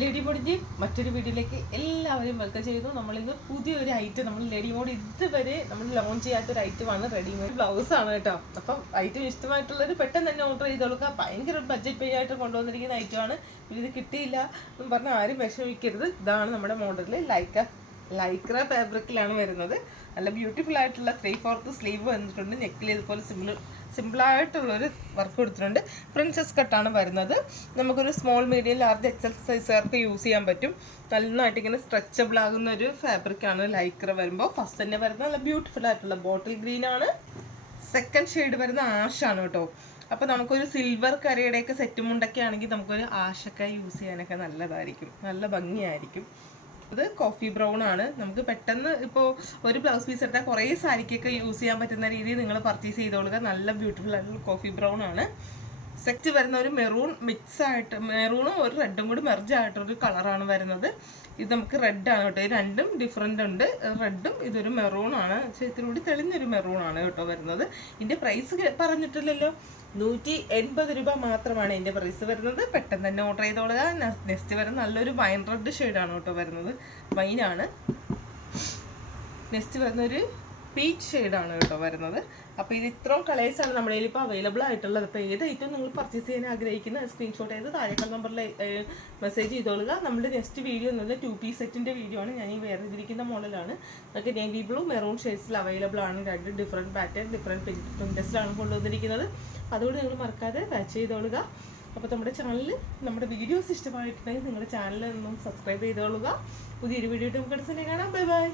Lady മോഡിന്റെ മറ്റൊരു വീഡിയോയിലേക്ക് എല്ലാവരെയും വെൽക്കം ചെയ്യുന്നു. നമ്മളിന്ന് പുതിയൊരു ഐറ്റം നമ്മൾ ലേഡി മോഡ് ഇതുവരെ നമ്മൾ ലോഞ്ച് ചെയ്യാത്ത ഒരു ഐറ്റമാണ് റെഡിമെയ്ഡ് ബ്ലൗസ് ആണ് കേട്ടോ. അപ്പം ഐറ്റം ഇഷ്ടമായിട്ടുള്ളത് പെട്ടെന്ന് തന്നെ ഓർഡർ ചെയ്ത് കൊടുക്കുക. ഭയങ്കര ബഡ്ജറ്റ് പേ ആയിട്ട് കൊണ്ടുവന്നിരിക്കുന്ന ഐറ്റമാണ് ഇത് കിട്ടിയില്ല എന്ന് പറഞ്ഞാൽ ആരും വിഷമിക്കരുത്. ഇതാണ് നമ്മുടെ മോഡലിൽ ലൈക്ക ലൈക്ര ഫാബ്രിക്കിലാണ് വരുന്നത്. നല്ല ബ്യൂട്ടിഫുൾ ആയിട്ടുള്ള ത്രീ ഫോർത്ത് സ്ലീവ് വന്നിട്ടുണ്ട്. നെക്കിൽ ഇതുപോലെ സിമ്പിൾ സിമ്പിളായിട്ടുള്ളൊരു വർക്ക് കൊടുത്തിട്ടുണ്ട്. പ്രിൻസസ് കട്ടാണ് വരുന്നത്. നമുക്കൊരു സ്മോൾ മീഡിയം ലാർജ് എക്സൽ സൈസുകാർക്ക് യൂസ് ചെയ്യാൻ പറ്റും. നന്നായിട്ട് ഇങ്ങനെ സ്ട്രെച്ചബിൾ ആകുന്ന ഒരു ഫാബ്രിക്കാണ് ലൈക്ര വരുമ്പോൾ ഫസ്റ്റ് തന്നെ വരുന്നത് നല്ല ബ്യൂട്ടിഫുൾ ആയിട്ടുള്ള ബോട്ടിൽ ഗ്രീൻ ആണ്. സെക്കൻഡ് ഷെയ്ഡ് വരുന്ന ആഷാണ് കേട്ടോ. അപ്പോൾ നമുക്കൊരു സിൽവർ കരയുടെയൊക്കെ സെറ്റ് മുണ്ടൊക്കെ ആണെങ്കിൽ നമുക്കൊരു ആഷൊക്കെ യൂസ് ചെയ്യാനൊക്കെ നല്ലതായിരിക്കും. നല്ല ഭംഗിയായിരിക്കും. ഇത് കോഫി ബ്രൗൺ ആണ്. നമുക്ക് പെട്ടെന്ന് ഇപ്പോൾ ഒരു ബ്ലൗസ് പീസ് എടുത്താൽ കുറേ സാരിക്കൊക്കെ യൂസ് ചെയ്യാൻ പറ്റുന്ന രീതിയിൽ നിങ്ങൾ പർച്ചേസ് ചെയ്തോളുക. നല്ല ബ്യൂട്ടിഫുൾ ആയിട്ടുള്ള കോഫി ബ്രൗൺ ആണ്. സെക്റ്റ് വരുന്ന ഒരു മെറൂൺ മിക്സ് ആയിട്ട് മെറൂണും ഒരു റെഡും കൂടി മെർജ് ആയിട്ടൊരു കളറാണ് വരുന്നത്. ഇത് നമുക്ക് റെഡ് ആണ് കേട്ടോ. ഇത് രണ്ടും ഡിഫറെന്റ് ഉണ്ട്. റെഡും ഇതൊരു മെറൂൺ ആണ്. ഇത്തിരി കൂടി തെളിഞ്ഞൊരു മെറൂൺ ആണ് കേട്ടോ വരുന്നത്. ഇതിന്റെ പ്രൈസ് പറഞ്ഞിട്ടില്ലല്ലോ. നൂറ്റി എൺപത് രൂപ മാത്രമാണ് ഇതിന്റെ പ്രൈസ് വരുന്നത്. പെട്ടെന്ന് തന്നെ ഓർഡർ ചെയ്തോളുക. നെക്സ്റ്റ് വരുന്ന നല്ലൊരു വൈൻ റെഡ് ഷെയ്ഡാണ് കേട്ടോ വരുന്നത്. വൈനാണ് നെക്സ്റ്റ് വരുന്നൊരു പീച്ച് ഷെയ്ഡാണ് കേട്ടോ വരുന്നത്. അപ്പോൾ ഇത് ഇത്രയും കളേഴ്സാണ് നമ്മുടെ കയ്യിൽ ഇപ്പോൾ അവൈലബിൾ ആയിട്ടുള്ളത്. അപ്പോൾ ഏത് ഐറ്റം നിങ്ങൾ പർച്ചേസ് ചെയ്യാൻ ആഗ്രഹിക്കുന്ന സ്ക്രീൻഷോട്ട് ചെയ്ത് താഴേക്കുള്ള നമ്പറിൽ മെസ്സേജ് ചെയ്തോളുക. നമ്മുടെ നെക്സ്റ്റ് വീഡിയോ എന്നത് ടു പീസ് സെറ്റിന്റെ വീഡിയോ ആണ്. ഞാൻ ഈ വേറെ ഇതിരിക്കുന്ന മോഡലാണ് നമുക്ക് നേവി ബ്ലൂ മെറൂൺ ഷെയ്ഡ്സിൽ അവൈലബിൾ ആണ്. രണ്ട് ഡിഫറെന്റ് പാറ്റേൺ ഡിഫറെന്റ് പ്രിന്റസ്റ്റിലാണ് കൊണ്ടുവന്നിരിക്കുന്നത്. അതുകൊണ്ട് നിങ്ങൾ മറക്കാതെ വാച്ച് ചെയ്തോളുക. അപ്പോൾ നമ്മുടെ ചാനൽ നമ്മുടെ വീഡിയോസ് ഇഷ്ടമായിട്ടുണ്ടെങ്കിൽ നിങ്ങളുടെ ചാനൽ ഒന്നും സബ്സ്ക്രൈബ് ചെയ്തോളുക. പുതിയൊരു വീഡിയോ നമുക്ക് അടുത്ത് തന്നെ കാണാം. Bye bye